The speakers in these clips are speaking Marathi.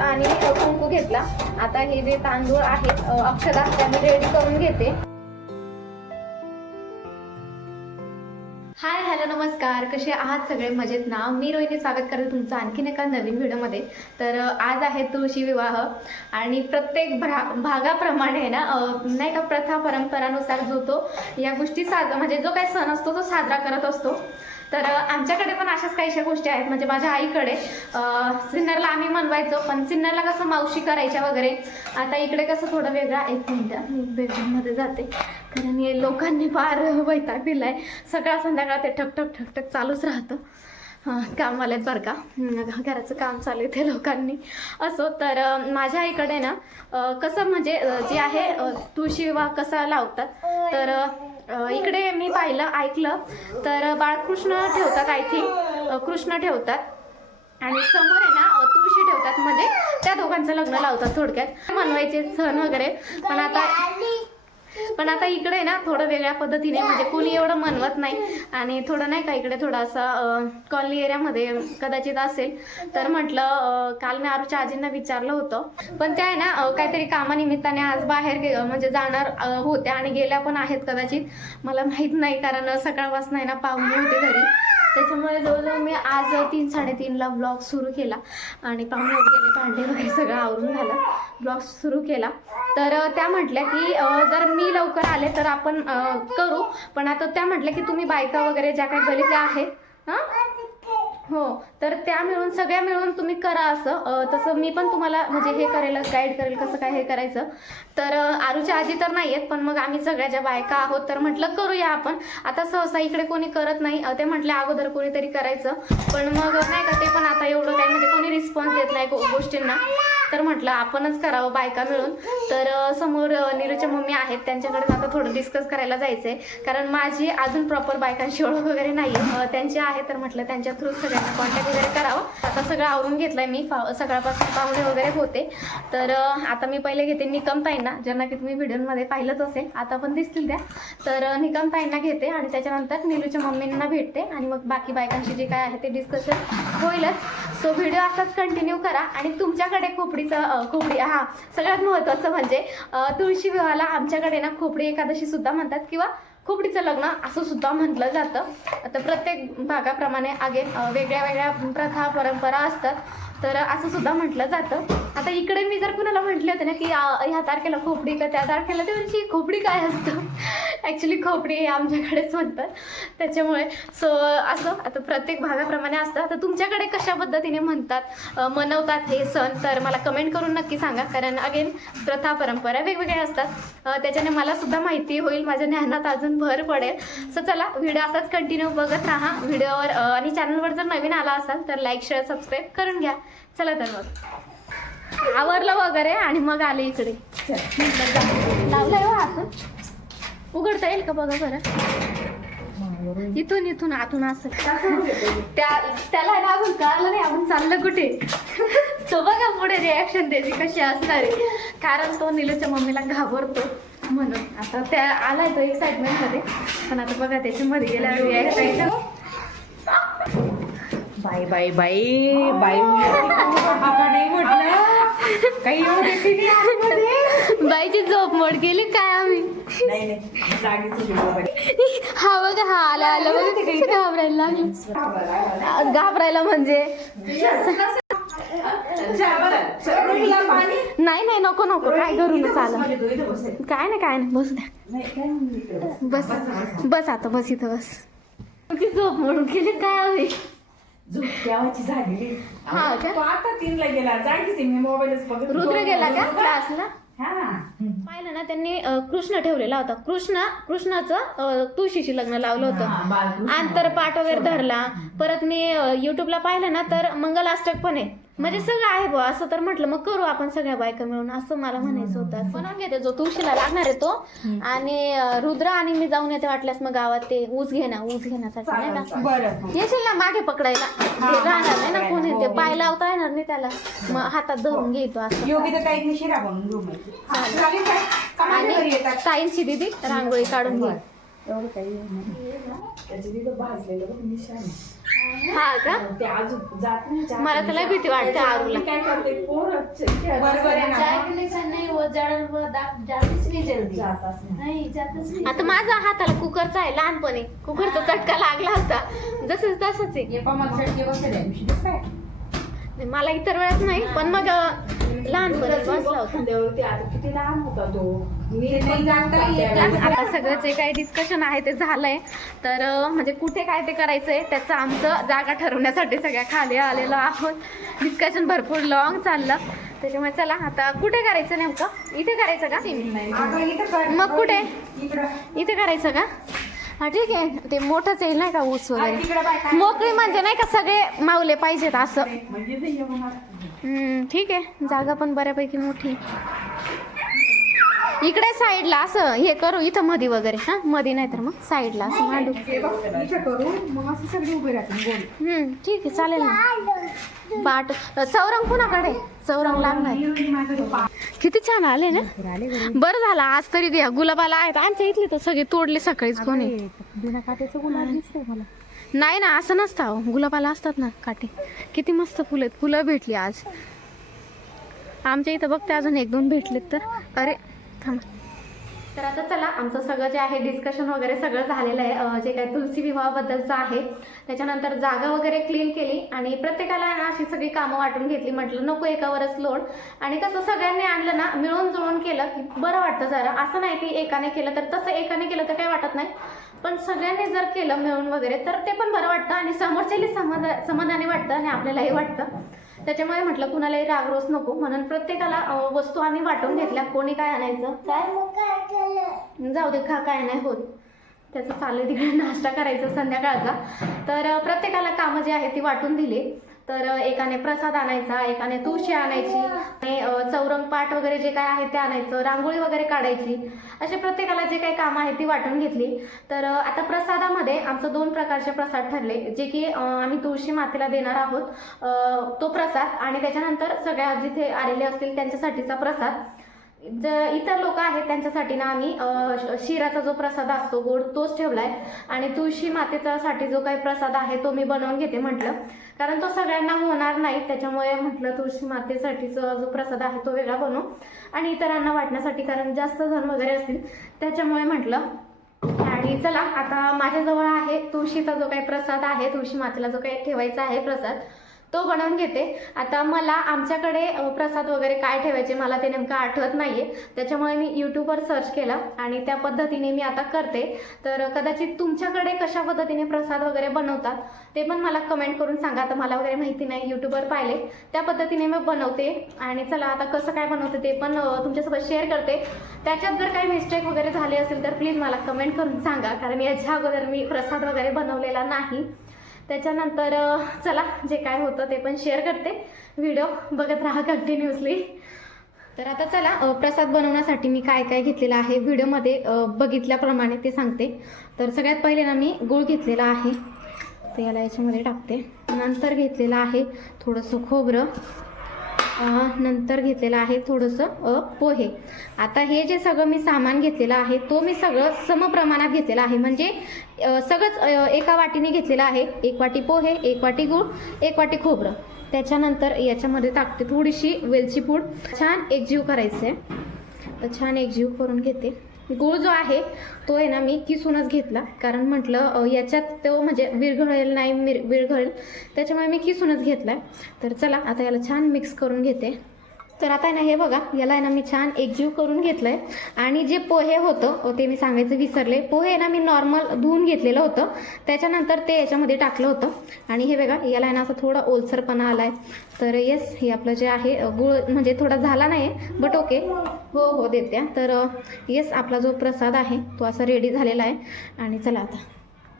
आणि कुंकू घेतला. आता हे जे तांदूळ आहेत अक्षदा त्या मी रेडी करून घेते. नमस्कार कसे आहात सगळे? मजेत ना? मी रोहिणी स्वागत करते तुमचं आणखीन एका नवीन व्हिडिओमध्ये. तर आज आहे तुळशी विवाह आणि प्रत्येक भ्रा भागाप्रमाणे आहे ना नाही का प्रथा परंपरानुसार जो तो या गोष्टी साजरा म्हणजे जो काही सण असतो तो साजरा करत असतो. तर आमच्याकडे पण अशाच काहीशा गोष्टी आहेत. म्हणजे माझ्या आईकडे सिन्नरला आम्ही मनवायचो पण सिन्नरला कसं मावशी करायच्या वगैरे आता इकडे कसं थोडं वेगळं एक मिनिट मी बेडरूममध्ये जाते. कारण हे लोकांनी फार वैताग दिलाय. सकाळ संध्याकाळ ते ठक ठक ठक ठक चालूच राहतं. हां कामवालेत बरं का. घराचं काम चालू आहे ते लोकांनी. असो तर माझ्या आईकडे ना कसं म्हणजे जे आहे तुळशी विवाह कसा लावतात तर इकडे मी पाहिलं ऐकलं. तर बाळकृष्ण ठेवतात आय थिंक कृष्ण ठेवतात. आणि समोर आहे ना तुळशी ठेवतात. म्हणजे त्या दोघांचं लग्न लावतात थोडक्यात. मनवायचे सण वगैरे. पण आता पण आता इकडे ना थोडं वेगळ्या पद्धतीने म्हणजे कोणी एवढं मनवत नाही. आणि थोडं नाही का इकडे थोडासा कॉलनी एरियामध्ये कदाचित असेल. तर म्हटलं काल मी आरूच्या आजींना विचारलं होतं. पण त्या आहे ना काहीतरी कामानिमित्ताने आज बाहेर म्हणजे जाणार होत्या आणि गेल्या पण आहेत कदाचित. मला माहीत नाही कारण सकाळपासून आहे ना पाहुणे होते घरी. त्याच्यामुळे जवळजवळ मी आज तीन साडेतीनला ब्लॉग सुरू केला. आणि पाहुणे गेले भांडे वगैरे सगळं आवरून झालं. ब्लॉग सुरू केला. तर त्या म्हटल्या की जर मी लवकर आले तर आपण करू. पण आता त्या म्हटल्या की तुम्ही बायका वगैरे ज्या काही गलीतल्या आहेत हां? हो. तर त्या मिळून सगळ्या मिळून तुम्ही करा असं. तसं मी पण तुम्हाला म्हणजे हे करेल गाईड करेल कसं काय हे करायचं. तर आरुच्या आरूच्या आजी तर नाही आहेत पण मग आम्ही सगळ्या ज्या बायका आहोत तर म्हटलं करूया आपण. आता सहसा इकडे कोणी करत नाही. ते म्हटले अगोदर कोणीतरी करायचं. पण मग नाही का ते पण आता एवढं काही म्हणजे कोणी रिस्पॉन्स देत नाही गो- गोष्टींना. तर म्हटलं आपणच करावं बायका मिळून. तर समोर नीरूच्या मम्मी आहेत. त्यांच्याकडे आता थोडं डिस्कस करायला जायचंय. कारण माझी अजून प्रॉपर बायकांशी ओळख वगैरे नाही त्यांची आहे तर म्हटलं त्यांच्या थ्रू सगळ्यांना कॉन्टॅक्ट वगैरे करावं. आता सगळं आवरून घेतलंय मी. पा सकाळपासून पाहुणे वगैरे होते. तर आता मी पहिले घेते निकमताईंना ज्यांना की तुम्ही व्हिडिओमध्ये पाहिलंच असेल आता पण दिसतील त्या. तर निकम ताईंना घेते आणि त्याच्यानंतर निलूच्या मम्मींना भेटते आणि मग बाकी बायकांशी जे काय आहे ते डिस्कशन होईलच. सो व्हिडिओ असाच कंटिन्यू करा आणि तुमच्याकडे खोपडीचं खोपडी हा सगळ्यात महत्त्वाचं म्हणजे तुळशी विवाहाला आमच्याकडे ना खोपडी एकादशी सुद्धा म्हणतात किंवा खोपडीचं लग्न असं सुद्धा म्हटलं जातं. आता प्रत्येक भागाप्रमाणे अगेन वेगळ्या वेगळ्या प्रथा परंपरा असतात. तर असं सुद्धा म्हटलं जातं. आता इकडे मी जर कुणाला म्हटले होते ना की ह्या तारखेला खोपडी का त्या तारखेला? ते म्हणजे खोपडी काय असतं? ॲक्च्युली खोपडी हे आमच्याकडेच म्हणतात. त्याच्यामुळे सो असं. आता प्रत्येक भागाप्रमाणे असतं. आता तुमच्याकडे कशा पद्धतीने म्हणतात मनवतात हे सण? तर मला कमेंट करून नक्की सांगा. कारण अगेन प्रथा परंपरा वेगवेगळ्या असतात. त्याच्याने मला सुद्धा माहिती होईल. माझ्या ज्ञानात अजून भर पडेल. सो चला व्हिडिओ असाच कंटिन्यू बघत राहा. व्हिडिओवर आणि चॅनलवर जर नवीन आला असाल तर लाईक शेअर सबस्क्राईब करून घ्या. चला तर मग आवरलं वगैरे आणि मग आले इकडे. म्हटलं जा. लावलंय हो उघडता येईल का बघा बरं? इथून इथून आतून असं. त्या त्याला आहे ना अजून नाही आपण चाललं कुठे. तो बघा पुढे रिॲक्शन त्याची कशी असणार आहे. कारण तो नीलूच्या मम्मीला घाबरतो म्हणून. आता त्या आलाय तो एक्साइटमेंटमध्ये. पण आता बघा त्याच्यामध्ये गेल्यावर रिॲक्ट बाई बाई बाई बाई नाही म्हटलं काही? बाईची झोप मोड केली काय आम्ही. हा बघा हा आला आला बघा घाबरायला लागलं घाबरायला म्हणजे? नाही नाही नको नको काय करू नका चालं. काय नाही काय नाही बस द्या. बस बस आता बस इथं बस तुझी झोप म्हणून केली काय हवी झोप केव्हाची झालेली? हा का? तो आता तीनला गेला. जागीच आहे, मी मोबाईलच बघत रुद्र गेला का क्लासला? हा. पाहिलं ना त्यांनी अं, कृष्ण ठेवलेला होता. कृष्ण कृष्णाचं अं, तुळशीशी लग्न लावलं हा, होतं बालकृष्ण. आंतरपाठ वगैरे धरला. परत मी युट्यूबला पाहिलं ना तर मंगलाष्टक पण आहे. म्हणजे सगळं आहे बुवा असं तर म्हटलं मग करू आपण सगळ्या बायका मिळून असं मला म्हणायचं होतं असं. बनवून घेते जो तुळशीला लागणार आहे तो. आणि अं, रुद्र आणि मी जाऊन येते वाटल्यास मग गावात ते ऊस घेणं ऊस घेण्यासाठी नाही का? बरं येशील ना मागे पकडायला? ते राहणार नाही ना कोणी ते पाय लावता येणार नाही त्याला. मग हातात धरून घेतो असं. योगिता ताईंनी शिरा बनवून घेऊ माहिती चालेल. काय का माझ्या घरी आणि येतात. ताईंची दिदी रांगोळी काढून घे एवढं काही त्याची तिथं भाजलेलं बघ निशाण. हा का? ते अजून जात नाही चहा. मला त्याला भीती वाटते आरूला. काय करते पोरं बरोबर आहे ना जातच नाही आता माझा हाताला कुकरचा आहे लहानपणी. कुकरचा चटका लागला होता. जसंच तसंच आहे. मला इतर वेळेस नाही पण मग लहानपणी बसला होता. खांद्यावरती आता किती लहान होता तो. मी नाही जाणता येत आता सगळं जे काही डिस्कशन आहे ते झालंय. तर म्हणजे कुठे काय ते करायचंय त्याचं आमचं जागा ठरवण्यासाठी सगळ्या खाली आलेलो आहोत. डिस्कशन भरपूर लॉंग चाललं. त्याच्यामुळे चला आता कुठे करायचं नेमकं? इथे करायचं का. मग कुठे? इकडं. इथे करायचं का? हा ठीक आहे. ते मोठंच येईल नाही का ऊस वगैरे? मोकळी म्हणजे नाही का सगळे मावले पाहिजेत असं. म्हणजे ठीक आहे. जागा पण बऱ्यापैकी मोठी इकडे साईडला असं हे करू इथं मधी वगैरे. हा मधी नाही तर मग साईडला असं मांडू. हम्म, ठीक आहे चालेल ना. पाट चौरंग कुणाकडे? चौरंग लागणार किती छान आले ना. बरं झालं आज तरी द्या गुलाबाला आहेत आमच्या इथले तर सगळे तोडले सकाळीच कोणी. नाही ना असं नसतं अहो. गुलाबाला असतात ना काटे. किती मस्त फुलं आहेत. फुलं भेटली आज. आमच्या इथं बघते अजून एक दोन भेटलेत तर. अरे थांब. तर आता चला आमचं सगळं जे आहे डिस्कशन वगैरे सगळं झालेलं आहे. जे काही तुलसी विवाहाबद्दलचं आहे त्याच्यानंतर जागा वगैरे क्लीन केली आणि प्रत्येकाला ना अशी सगळी कामं वाटून घेतली. म्हटलं नको एकावरच लोड आणि कसं सगळ्यांनी आणलं ना मिळून जुळून केलं की बरं वाटतं जरा. असं नाही की एकाने केलं तर तसं एकाने केलं तर काही वाटत नाही. पण सगळ्यांनी जर केलं मिळून वगैरे तर ते पण बरं वाटतं आणि समोरच्याही समाधा समाधानी वाटतं आणि आपल्यालाही वाटतं. त्याच्यामुळे म्हटलं कुणालाही राग रोज नको. म्हणून प्रत्येकाला वस्तू आम्ही वाटून घेतल्या. कोणी काय आणायचं? काय जाऊ दे खा काय नाही होत. त्याचं चाललं तिकडे नाश्ता करायचा संध्याकाळचा. तर प्रत्येकाला कामं जी आहे ती वाटून दिली. तर एकाने प्रसाद आणायचा एकाने तुळशी आणायची आणि चौरंग पाट वगैरे जे काय आहे ते आणायचं रांगोळी वगैरे काढायची असे प्रत्येकाला जे काही कामं आहे ती वाटून घेतली. तर आता प्रसादामध्ये आमचं दोन प्रकारचे प्रसाद ठरले जे की आम्ही तुळशी मातेला देणार आहोत. तो प्रसाद आणि त्याच्यानंतर सगळ्या जिथे आलेले असतील त्यांच्यासाठीचा प्रसाद. ज इतर लोक आहेत त्यांच्यासाठी ना आम्ही शिराचा जो प्रसाद असतो गोड तोच ठेवलाय. आणि तुळशी मातेचा साठी जो काही प्रसाद आहे तो मी बनवून घेते म्हटलं. कारण तो सगळ्यांना होणार नाही त्याच्यामुळे म्हटलं तुळशी मातेसाठीचा जो प्रसाद आहे तो वेगळा बनवू. आणि इतरांना वाटण्यासाठी कारण जास्त जण वगैरे असतील त्याच्यामुळे म्हटलं. आणि चला आता माझ्याजवळ आहे तुळशीचा जो काही प्रसाद आहे तुळशी मातेला जो काही ठेवायचा आहे प्रसाद. तो बनवून घेते. आता मला आमच्याकडे प्रसाद वगैरे काय ठेवायचे मला ते नेमकं आठवत नाहीये. त्याच्यामुळे मी यूट्यूबवर सर्च केला आणि त्या पद्धतीने मी आता करते. तर कदाचित तुमच्याकडे कशा पद्धतीने प्रसाद वगैरे बनवतात ते पण मला कमेंट करून सांगा. आता मला वगैरे माहिती नाही यूट्यूबवर पाहिले. त्या पद्धतीने मी बनवते आणि चला आता कसं काय बनवते ते पण तुमच्यासोबत शेअर करते. त्याच्यात जर काही मिस्टेक वगैरे झाली असेल तर प्लीज मला कमेंट करून सांगा. कारण याच्या अगोदर मी प्रसाद वगैरे बनवलेला नाही. त्याच्यानंतर चला जे काय होतं ते पण शेअर करते. व्हिडिओ बघत राहा कंटिन्युअसली तर आता चला प्रसाद बनवण्यासाठी मी काय काय घेतलेलं आहे व्हिडिओमध्ये बघितल्याप्रमाणे ते सांगते. तर सगळ्यात पहिले ना मी गूळ घेतलेला आहे. ते याला याच्यामध्ये टाकते. नंतर घेतलेलं आहे थोडंसं खोबरं. नंतर घेतलेलं आहे थोडंसं पोहे. आता हे जे सगळं मी सामान घेतलेलं आहे तो मी सगळं समप्रमाणात घेतलेलं आहे. म्हणजे सगळंच एका वाटीने घेतलेलं आहे. एक वाटी पोहे एक वाटी गूळ एक वाटी खोबरं. त्याच्यानंतर याच्यामध्ये टाकते थोडीशी वेलची पूड. छान एकजीव करायचं आहे तर छान एकजीव करून घेते. गूळ जो आहे तो आहे ना मी किसूनच घेतला. कारण म्हटलं याच्यात तो म्हणजे विरघळेल नाही मिर विरघळेल. त्याच्यामुळे मी किसूनच घेतला तर चला आता याला छान मिक्स करून घेते. तर आता आहे ना हे बघा. याला आहे ना मी छान एकजीव करून घेतलं आहे आणि जे पोहे होतं ते मी सांगायचं विसरले. पोहे ना मी नॉर्मल धुवून घेतलेलं होतं. त्याच्यानंतर ते याच्यामध्ये टाकलं होतं. आणि हे बघा याला आहे ना असं थोडा ओलसरपणा आला आहे तर येस हे आपलं जे आहे गुळ म्हणजे थोडा झाला नाही बट ओके हो हो देते तर येस आपला जो प्रसाद आहे तो असा रेडी झालेला आहे. आणि चला आता.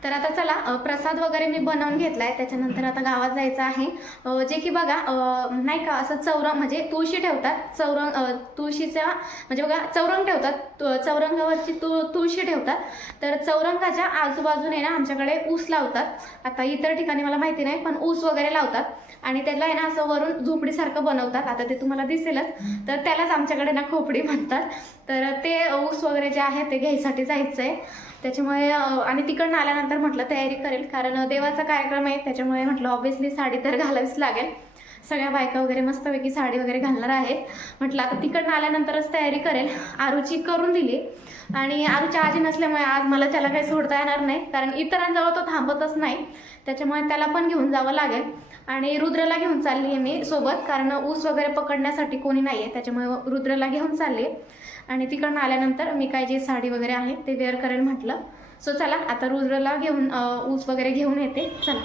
तर आता चला प्रसाद वगैरे मी बनवून घेतलाय. त्याच्यानंतर आता गावात जायचं आहे. जे की बघा नाही का असं चौरंग म्हणजे तुळशी ठेवतात. चौरंग तुळशीचा म्हणजे बघा चौरंग ठेवतात. तु- चौरंगावरची तु तुळशी ठेवतात. तर चौरंगाच्या आजूबाजूने ना आमच्याकडे ऊस लावतात. आता इतर ठिकाणी मला माहिती नाही पण ऊस वगैरे लावतात. आणि त्याला आहे ना असं वरून झोपडीसारखं बनवतात. आता ते तुम्हाला दिसेलच. तर त्यालाच आमच्याकडे ना खोपडी म्हणतात. तर ते ऊस वगैरे जे आहे ते घ्यायसाठी जायचं आहे त्याच्यामुळे आणि तिकडनं आल्यानंतर म्हटलं तयारी करेल. कारण देवाचा कार्यक्रम आहे त्याच्यामुळे म्हटलं ऑब्व्हियसली साडी तर घालावीच लागेल. सगळ्या बायका वगैरे मस्तपैकी साडी वगैरे घालणार आहे म्हटलं आता तिकडनं आल्यानंतरच तयारी करेल. आरूची करून दिली. आणि आरूच्या आजी नसल्यामुळे आज मला त्याला काही सोडता येणार नाही. कारण इतरांजवळ तो थांबतच नाही. त्याच्यामुळे त्याला पण घेऊन जावं लागेल. आणि रुद्रला घेऊन चालली आहे मी सोबत. कारण ऊस वगैरे पकडण्यासाठी कोणी नाही आहे त्याच्यामुळे रुद्रला घेऊन चालली आहे आणि तिकडनं आल्यानंतर मी काय जे साडी वगैरे आहे ते वेअर करेल म्हटलं. सो चला आता रुद्रला घेऊन ऊस वगैरे घेऊन येते. चला.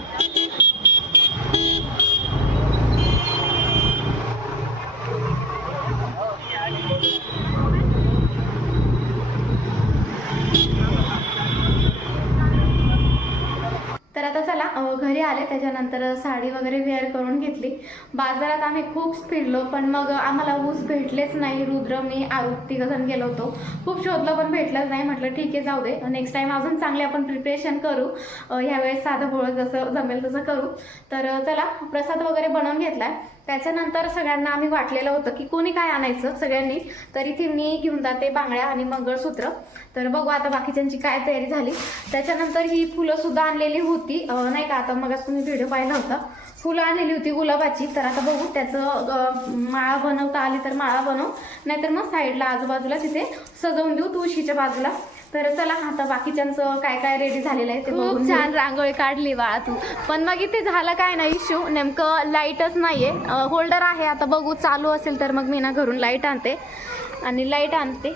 तर आता चला घरी आले. त्याच्यानंतर साडी वगैरे वेअर करून घेतली. बाजारात आम्ही खूप फिरलो पण मग आम्हाला ऊस भेटलेच नाही. रुद्र मी आरोप तिघजण गेलो होतो. खूप शोधलं पण भेटलंच नाही. म्हटलं ठीक आहे जाऊ दे. नेक्स्ट टाईम अजून चांगले आपण प्रिपरेशन करू. ह्यावेळेस साधं भोळं जसं जमेल तसं करू. तर चला प्रसाद वगैरे बनवून घेतलाय. त्याच्यानंतर सगळ्यांना आम्ही वाटलेलं होतं की कोणी काय आणायचं सगळ्यांनी तरी इथे मी घेऊन जाते बांगड्या आणि मंगळसूत्र. तर बघू आता बाकीच्यांची काय तयारी झाली. त्याच्यानंतर ही फुलं सुद्धा आणलेली होती. नाही का आता मग तुम्ही व्हिडिओ पाहिला होता. फुलं आणलेली होती गुलाबाची. तर आता बघू त्याचं माळा बनवता आली तर माळा बनव. नाहीतर मग साईडला आजूबाजूला तिथे सजवून देऊ तुळशीच्या बाजूला. तर चला आता बाकीच्यांचं काय काय रेडी झालेलं आहे ते खूप छान रांगोळी काढली बाळा तू. पण मग इथे झालं काय ना इश्यू नेमकं लाईटच नाहीये. होल्डर आहे आता बघू चालू असेल तर मग मी ना घरून लाइट आणते. आणि लाइट आणते.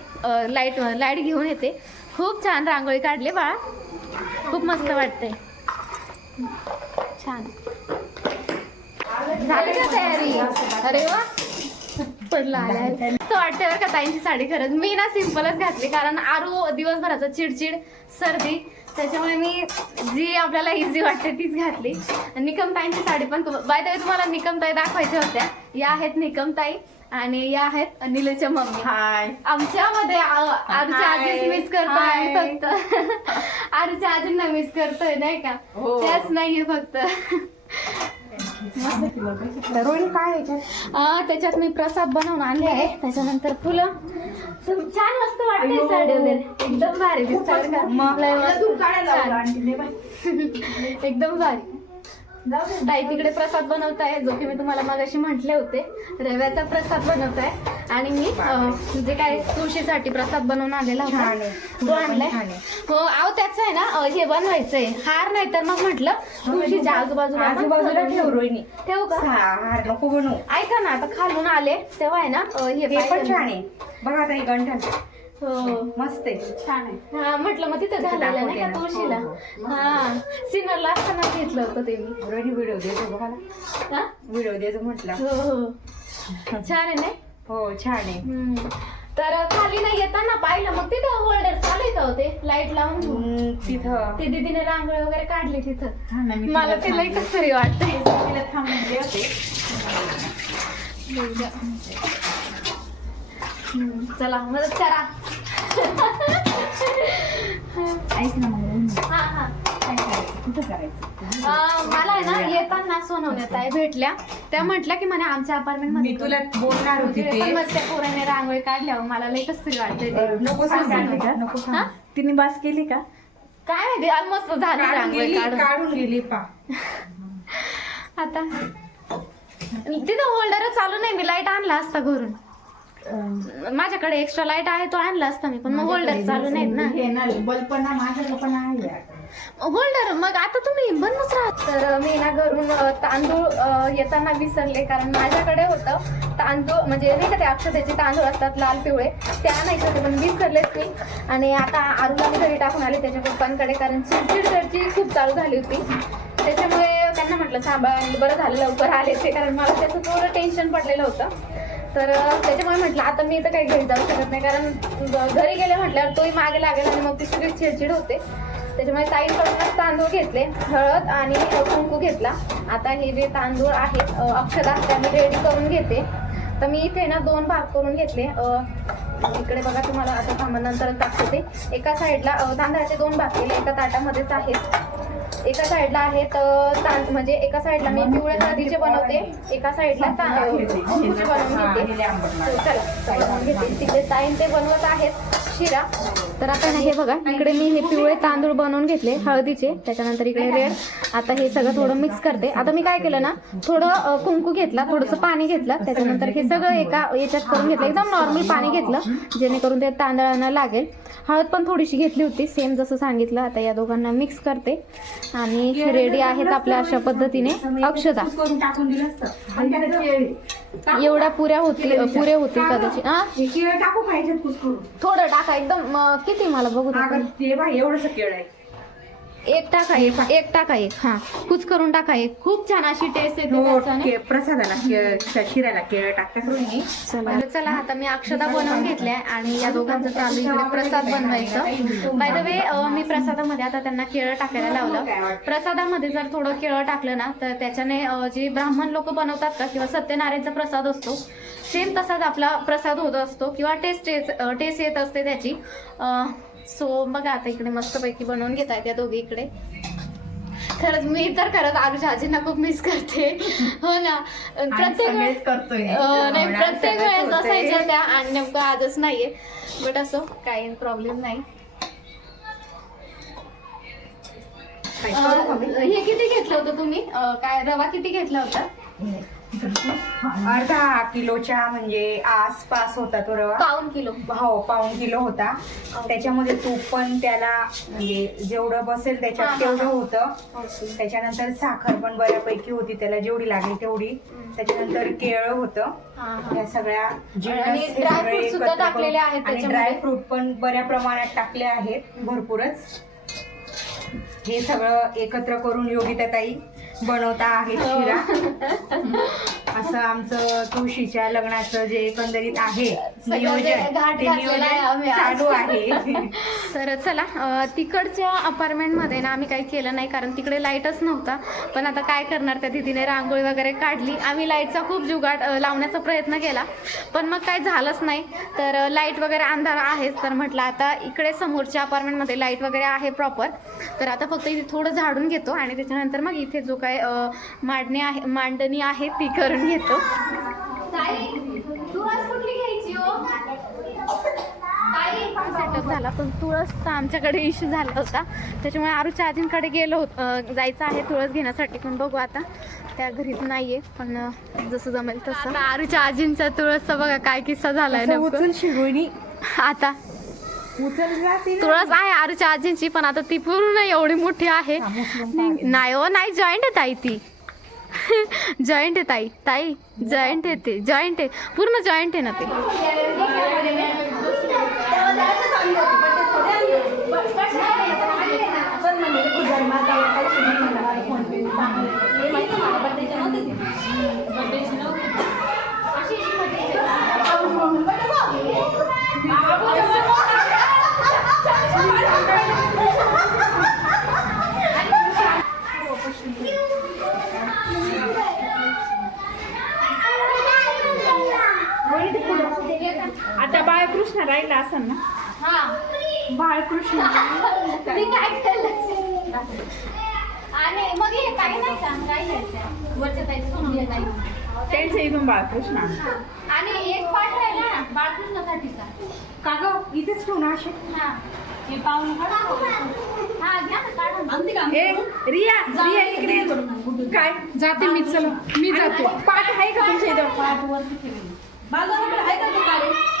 लाइट लाइट घेऊन येते. खूप छान रांगोळी काढली बाळा खूप मस्त वाटते छान. झाली का तयारी? अरे वा. पडला आल्या वाटतं बरं का ताईंची साडी खरंच. मी ना सिम्पलच घातली कारण आरू दिवसभराचं चिडचिड सर्दी त्याच्यामुळे मी जी आपल्याला इझी वाटते तीच घातली. निकम ताईंची साडी पण बाय द तुम्हाला निकम ताई दाखवायच्या होत्या. या आहेत निकम ताई आणि या आहेत निलेच्या मम्मी. हाय आमच्यामध्ये आरूच्या. आजीच मिस करतोय. फक्त. आरूच्या आजींना मिस करतोय नाही का? हो. त्याच नाहीये फक्त. रोहिणी काय याच्यात? त्याच्यात मी प्रसाद बनवून आणले आहे त्याच्यानंतर फुलं छान मस्त वाटते. साडी वगैरे एकदम भारी दिसतात. एकदम भारी ताई तिकडे प्रसाद बनवताय. जो की मी तुम्हाला. मगाशी म्हटले होते. रव्याचा प्रसाद बनवताय. आणि मी जे काय तुळशीसाठी प्रसाद बनवून आणलेला छान होता आहे. तो आणलाय. आहे. हो अहो त्याचं आहे ना हे बनवायचंय. हार नाही तर मग म्हटलं तुळशीच्या आजूबाजूला आजूबाजूला ठेव रोहिणी. ठेवू का? हार नको बनवू. ऐका ना आता खालून आले. तेव्हा आहे ना हे पण. छान आहे. बघा आता ही गंठन. मस्त आहे छान आहे. हा म्हटलं मग तिथं घालायला नाही का. तुळशीला? हो, हो. हा. सिनरला असताना घेतलं होतं ते मी. रोहिणी व्हिडिओ देतो बघा ना. हा? व्हिडिओ देतो म्हटलं. हो हो. छान आहे नाही हो छान आहे. हम्म. तर खाली नाही येताना पाहिलं मग तिथं होल्डर चालू आहे का होते लाइट लावून तिथं. ते दीदीने रांगोळी वगैरे काढली तिथं. हा ना, मी मला तिला ते लई कसं तरी वाटतंय. तिला थांब म्हणले होते. चला मदत करा. ऐक ना मग हा हा. काय करायचं? कुठं करायचं? अं, मला आहे ना येताना सोनवण्यात आहे भेटल्या. त्या म्हटल्या की म्हणे आमच्या अपार्टमेंट मी मध्ये तुला बोलणार होती पण ते मग त्या पोराने रांगोळी काढल्यावर मला लई कसं वाटतंय ते. नको सांगायला का? नको हा? सांग तिने बास केली का? काय माहिती ऑलमोस्ट झाली काढून रांगोळी गेली काढून. काढून गेली पा. आता. तिथं होल्डर चालू नाही मी लाइट आणला असता घरून. माझ्याकडे एक्स्ट्रा लाइट आहे तो आणला असता मी पण मग होल्डर चालू नाहीत ना. हे ना बल्ब ना माझ्याकडे पण आहे होल्डर मग आता तुम्ही बनच राहत? तर मी ना घरून तांदूळ अ, येताना विसरले कारण माझ्याकडे होतं. तांदूळ म्हणजे नाही का ते अक्षतेचे तांदूळ असतात लाल पिवळे ते आणायचे होते पण विसरलेच मी. आणि आता आरूला मी घरी टाकून आले त्याच्या पप्पांकडे कारण चिडचिड घरची खूप चालू झाली होती. त्याच्यामुळे त्यांना म्हटलं आणि बरं झालं लवकर आले ते कारण मला त्याचं थोडं टेन्शन पडलेलं होतं. तर त्याच्यामुळे म्हटलं आता मी तर काही घरी जाऊ शकत नाही. कारण घरी गेले म्हटल्यावर तोही मागे लागेल आणि मग ती सगळी चिडचिड होते. त्याच्यामुळे ताईंकडूनच तांदूळ घेतले हळद आणि कुंकू घेतला. आता हे जे तांदूळ आहेत अक्षदा त्या मी रेडी करून घेते. तर मी इथे ना दोन भाग करून घेतले. इकडे बघा तुम्हाला आता थांबा नंतरच दाखवते. ते एका साईडला तांदळाचे दोन भाग केले. एका ताटामध्येच आहेत. एका साईडला आहेत अ, तां म्हणजे एका साईडला मी पिवळ्या हळदीचे बनवते एका साईडला ता- अ, कुंकूचे बनवून घेते. तर घेते. तिकडे ताईन ते बनवत आहेत शिरा. तर आता हे बघा इकडे मी हे पिवळे तांदूळ बनवून घेतले हळदीचे. त्याच्यानंतर इकडे रेड. आता हे सगळं थोडं मिक्स करते. आता मी काय केलं ना थोडं कुंकू घेतला थोडंसं पाणी घेतलं. त्याच्यानंतर हे सगळं एका याच्यात करून घेतलं. एकदम नॉर्मल पाणी घेतलं जेणेकरून ते तांदळांना लागेल. हळद पण थोडीशी घेतली होती. सेम जसं सांगितलं आता या दोघांना मिक्स करते. आणि रेडी आहेत आपल्या अशा पद्धतीने. अक्षता. एवढ्या पुऱ्या होती पुरे होतील कदाचित. थोडं टाका एकदम किती मला बघू एवढंच केळ आहे. एक टाका एक एक टाका एक हा. कुच करून टाका एक. खूप छान अशी टेस्ट येते हो त्याच्याने. प्रसादाला केळ शिरायला केळ टाकतात रोहिणी चला. चला आता मी अक्षता बनवून घेतल्या आणि या दोघांचं चालू इकडे प्रसाद बनवायचं. बाय द वे मी प्रसादामध्ये आता त्यांना केळं टाकायला लावलं. प्रसादामध्ये जर थोडं केळं टाकलं ना तर त्याच्याने अ, जे ब्राह्मण लोक बनवतात का किंवा सत्यनारायणचा प्रसाद असतो सेम तसाच आपला प्रसाद होत असतो किंवा टेस्ट टेस्ट येत असते त्याची. सो बघा आता इकडे मस्तपैकी बनवून घेत आहेत या दोघी इकडे. खरंच मी तर खरंच आरुषा आजींना खूप मिस करते. हो ना. प्रत्येक वेळेस करतोय. नाही प्रत्येक वेळेस असायच्या त्या आणि नेमकं आजच नाहीये. बट असं काही प्रॉब्लेम नाही. हे किती घेतलं होतं तुम्ही? काय रवा किती घेतला होता? अर्धा किलोच्या म्हणजे आसपास होता तो रवा. पाऊन किलो. हो पाऊन किलो होता. त्याच्यामध्ये तूप पण त्याला म्हणजे जेवढं बसेल त्याच्यात तेवढं. होतं. त्याच्यानंतर साखर पण बऱ्यापैकी होती. त्याला जेवढी लागेल तेवढी. त्याच्यानंतर केळं होतं. या सगळ्या जिन्नस आणि हे dry सगळे fruit सुद्धा एकत्र करून- टाकलेले आहेत आणि त्याच्यामध्ये. ड्राय फ्रूट पण बऱ्या प्रमाणात टाकले आहेत. भरपूरच. हे सगळं एकत्र करून योगिता ताई बनवता आहेत हो. असं आमचं तुळशीच्या लग्नाचं जे एकंदरीत आहे नियोजन ते. चालू आहे. तर चला. तिकडच्या अपार्टमेंटमध्ये ना आम्ही काही केलं नाही कारण तिकडे लाईटच नव्हता. पण आता काय करणार? त्या दिदीने रांगोळी वगैरे काढली. आम्ही लाईटचा खूप जुगाड लावण्याचा प्रयत्न केला. पण मग काही झालंच नाही. तर लाइट वगैरे अंधार आहेच. तर म्हटलं आता इकडे समोरच्या अपार्टमेंटमध्ये लाइट वगैरे आहे प्रॉपर तर आता फक्त इथे थोडं झाडून घेतो आणि त्याच्यानंतर मग इथे जो काय मांडणी आहे मांडणी आहे ती करून घेतो सेटअप झाला. पण तुळसचा आमच्याकडे इश्यू झाला होता. त्याच्यामुळे आरूच्या आजींकडे गेलो होत. जायचं आहे तुळस घेण्यासाठी पण बघू आता. त्या घरीच नाहीये पण जसं जमेल तसं. आरूच्या आजींचा तुळसचा बघा काय किस्सा झालाय शिरोणी आता. तुळस आहे आरूच्या आजींची पण आता ती पूर्ण एवढी मोठी आहे. हा. नाही हो नाही जॉईंट आहे ताई ती. जॉईंट आहे ताई. ताई जॉईंट आहे ते. जॉईंट आहे. पूर्ण जॉईंट आहे ना ते. बाळकृष्ण राहिला असेल ना? हा. बाळकृष्ण. मी काय केलं? आणि मग हे काय नाही का? काय घ्यायचं वरच्या ताई सोनली ताई त्यांच्या इथून बाळकृष्ण. आणि एक पाठ राहिला ना बाळकृष्णासाठीचा. का ग? इथेच ठेवून असे हा. हे पाहून हा घ्या ना काढून ए रिया रिया इकडे ये. काय? जाते मी चल. मी जाते. पाठ आहे का तुमच्या इथं? पाठ वरती ठेवली काय पाठ नॉर्मल पाठ पण चालेल आणि त्याच्यावर आहे ना असं काहीतरी असं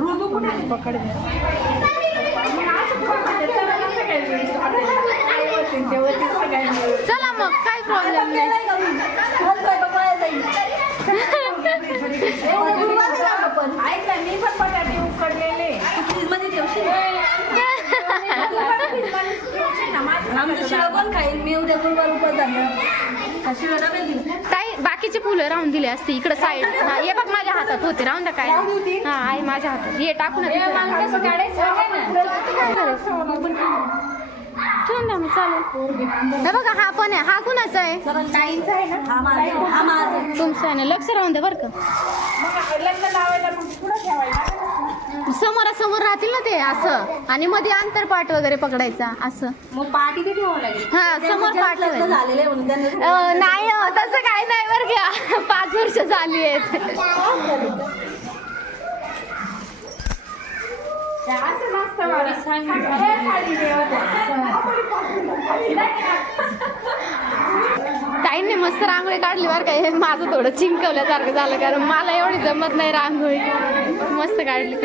ऋतू कुठे? पकड? चला मग काय प्रॉब्लेम नाही. पण बटाटे उकडलेले. आमचं शिळं पण खाईल. मी उद्या गुरुवार उपास झालं शिळं डबे घेऊ ताई बाकीचे फुलं राहून दिले असते इकडे साईड हा हे बघ माझ्या हातात होते राहून द्या काय. हा आहे माझ्या हातात. हे टाकून ठेवून द्या मग चालेल. हे बघा हा पण आहे. हा कुणाचा आहे? ताईंचा आहे ना तुमचं आहे ना? लक्ष राहून द्या बरं का. समोरासमोर राहतील ना ते असं. आणि मध्ये अंतरपाठ वगैरे पकडायचा असं. मग पाठी ते ठेवावं लागेल? हा समोर पाठ ठेवायचं. झालेलं आहे म्हणून त्यांना अं, नाही तसं काय नाही बरं का. पाच वर्ष झाली आहेत. ताईंनी मस्त रांगोळी काढली बरं का हे माझं थोडं चिंकवल्यासारखं झालं कारण मला एवढी जमत नाही रांगोळी मस्त काढली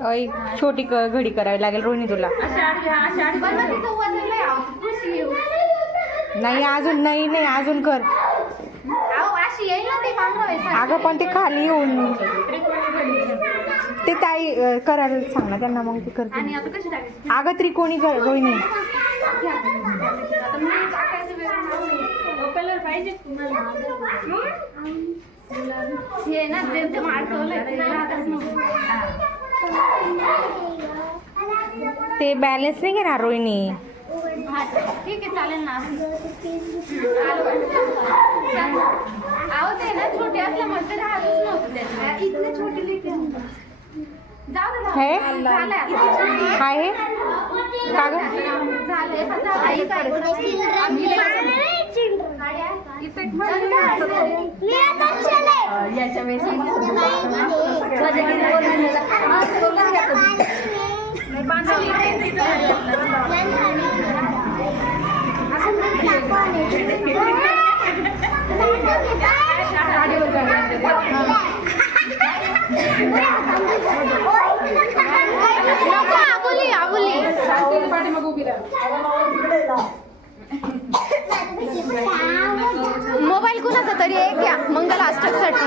अय, छोटी घडी करावी लागेल रोहिणी तुला. नाही अजून नाही नाही अजून कर. अगं पण ते खाली येऊन. ते ताई अं, करायला सांग ना त्यांना मग ते करते आणि आता कशी टाकायची अगं त्रिकोणी कर रोहिणी. कलर पाहिजे हे ना ते ते माडकवलंय ते राहतच नव्हतं. ते बॅलन्स नाही घेणार रोहिणी? हा, ठीक आहे चालेल ना. अहो ते ना छोटे असल्यामुळे ते राहतच नव्हतं त्याच्यात. छोटे लेकरं हे? हे का गं? आहे. याच्या वेळेस आबोली आबोली मोबाईल कुणाचा तरी एक घ्या मंगलसाठी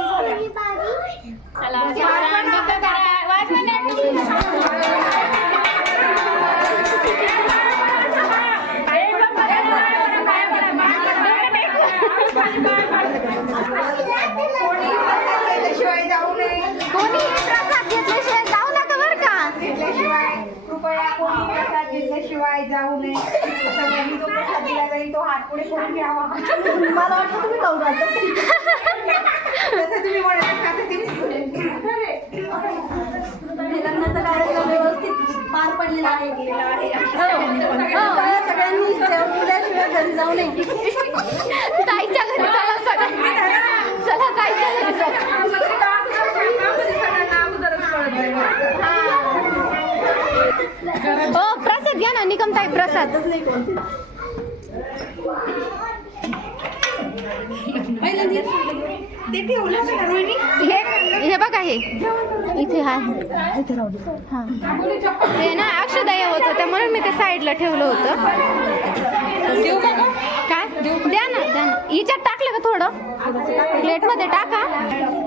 प्रसाद घेतल्याशिवाय जाऊ नये. सगळ्यांनी जो प्रसाद दिला जाईल तो हात पुढे करून घ्यावा. मला वाटतं तुम्ही खाऊ तसं तुम्ही म्हणत असता तर तुम्ही लग्नाचा कार्यक्रम व्यवस्थित पार पडलेला आहे. सगळ्यांनी जेवल्याशिवाय घरी जाऊ नये ताईच्या घरी चला सगळं चला ताईच्या घरी चला हो प्रसाद घ्या ना निकम ताई प्रसाद ते. ठेवलं का रोहिणी? हे हे बघा हे. इथे हा. हा. हे ना अक्षदाय होत होतं म्हणून मी ते साईडला ठेवलं होतं. काय? द्या ना द्या ना. हिच्यात टाकलं का थोडं? प्लेटमध्ये टाका.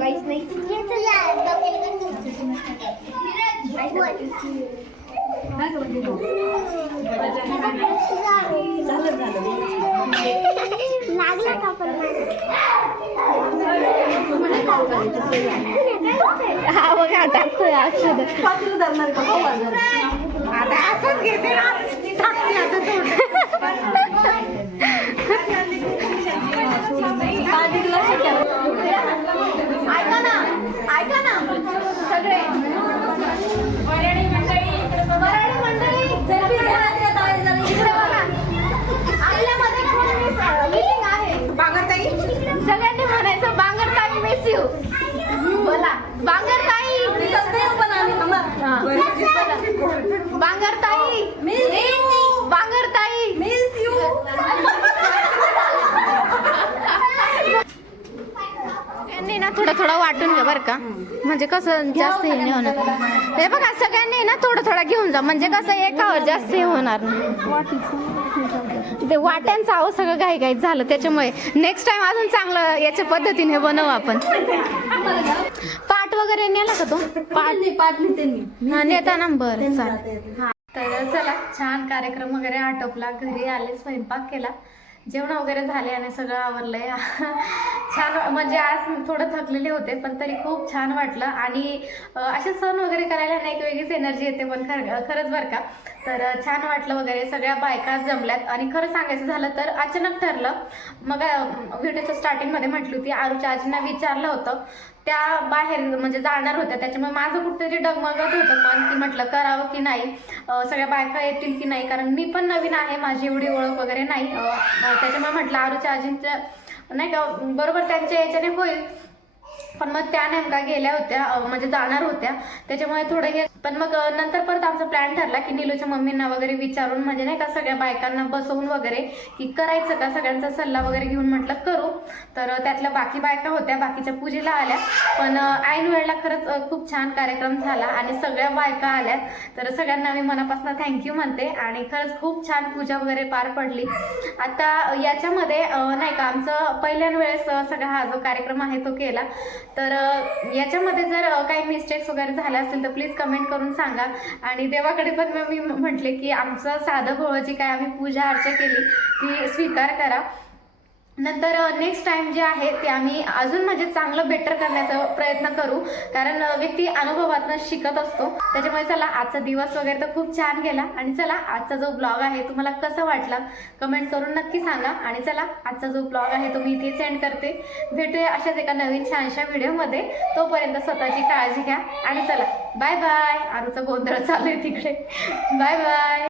हे तुझ्या हा बघा टाकतोय का भाऊ आजार आता असंच घेते आता काळजी लक्ष ठेवा ऐका ना ऐका ना सगळे वराडी मंडळी सेल्फी घ्यायला ताई जरा इकडे बघा आपल्यामध्ये कोण मिसिंग बागरताई सगळ्यांनी म्हणायचं बांगरताई मिस यू बोला बांगरताई दिसत पण आम्ही थांबा. हा. बरं. बांगरताई Miss you. बांगरताई Miss you. यांनी ना थोडं थोडं वाटून घ्या बरं का म्हणजे कसं जास्त हे नाही होणार हे बघा सगळ्यांनी ना थोडं थोडं घेऊन जा म्हणजे कसं एकावर जास्त हे होणार नाही ते वाट्यांचं आहो सगळं घाई घाईत झालं. त्याच्यामुळे नेक्स्ट टाइम अजून चांगलं याच्या पद्धतीने बनवू आपण. पाट वगैरे नेला का तो? त्यांनी. हा नेता ना बरं चालेल. हा. तर चला छान कार्यक्रम वगैरे आटोपला. घरी आले स्वयंपाक केला. जेवण वगैरे झाले आणि सगळं आवरलंय. छान म्हणजे आज थोडं थकलेले होते पण तरी खूप छान वाटलं. आणि असे सण वगैरे करायला ना एक वेगळीच एनर्जी येते पण खर खरंच बरं का. तर छान वाटलं वगैरे सगळ्या बायका जमल्यात. आणि खरं सांगायचं झालं तर अचानक ठरलं. मग व्हिडिओच्या स्टार्टिंगमध्ये म्हटली होती आरूच्या आजींना विचारलं होतं. त्या बाहेर म्हणजे जाणार होत्या. त्याच्यामुळे माझं कुठंतरी डगमगत होतं. पण की म्हटलं करावं की नाही? सगळ्या बायका येतील की नाही? कारण मी पण नवीन आहे. माझी एवढी ओळख वगैरे नाही. त्याच्यामुळे म्हटलं आरूच्या आजींच्या नाही का बरोबर त्यांच्या याच्याने होईल. पण मग त्या नेमका गेल्या होत्या म्हणजे जाणार होत्या. त्याच्यामुळे थोडं हे पण मग नंतर परत आमचा प्लॅन ठरला की निलूच्या मम्मींना वगैरे विचारून म्हणजे नाही का सगळ्या बायकांना बसवून वगैरे की करायचं का सगळ्यांचा सल्ला वगैरे घेऊन म्हटलं करू. तर त्यातल्या बाकी बायका होत्या बाकीच्या पूजेला आल्या. पण ऐन वेळेला खरंच खूप छान कार्यक्रम झाला आणि सगळ्या बायका आल्यात. तर सगळ्यांना मी मनापासून थँक्यू म्हणते आणि खरंच खूप छान पूजा वगैरे पार पडली. आता याच्यामध्ये नाही का आमचं पहिल्या वेळेस सगळा हा जो कार्यक्रम आहे तो केला. तर याच्यामध्ये जर काही मिस्टेक्स वगैरे झाल्या असतील तर प्लीज कमेंट करून सांगा. आणि देवाकडे पण मग मी म्हटले की आमचं साधं भोळ जी काय आम्ही पूजा अर्चा केली ती स्वीकार करा. नंतर नेक्स्ट टाइम जे आहे ते आम्ही अजून म्हणजे चांगलं बेटर करण्याचा प्रयत्न करू. कारण व्यक्ती अनुभवातनं शिकत असतो. त्याच्यामुळे चला आजचा दिवस वगैरे तर खूप छान गेला. आणि चला आजचा जो ब्लॉग आहे तुम्हाला कसा वाटला? कमेंट करून नक्की सांगा. आणि चला आजचा जो ब्लॉग आहे तो मी इथे सेंड करते. भेटूया अशाच एका नवीन छानशा व्हिडिओमध्ये तोपर्यंत स्वतःची काळजी घ्या. आणि चला बाय बाय आरूचा गोंधळ चालू आहे तिकडे. Bye bye